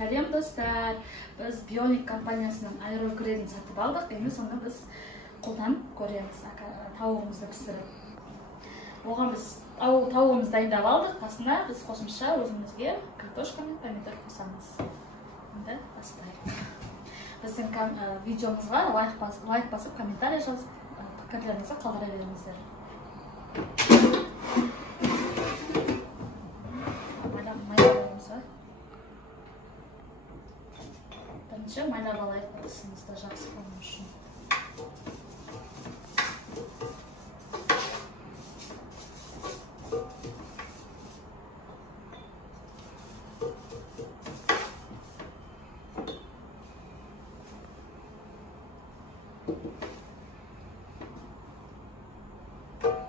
Сәлем достар, біз Bionik компаниясының аэрогрилін сатып алдық, енді соны біз қолданып көреміз, тауығымызды пісіріп. Оған біз тауығымызды дайындап алдық, қасына біз қосымша өзімізге картошка мен помидор қосамыз. Енді бастайық. Біздің видеомызға лайк басып, комментарий жазып, пікірлеріңізді қалдыра беріңіздер. Бірінші майлап алайық ісімізді жақсы болу үшін.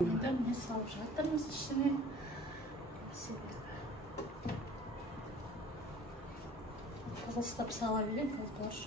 Енді міне салып жатырмыз ішіне. Қызыстап сала берейін, картош.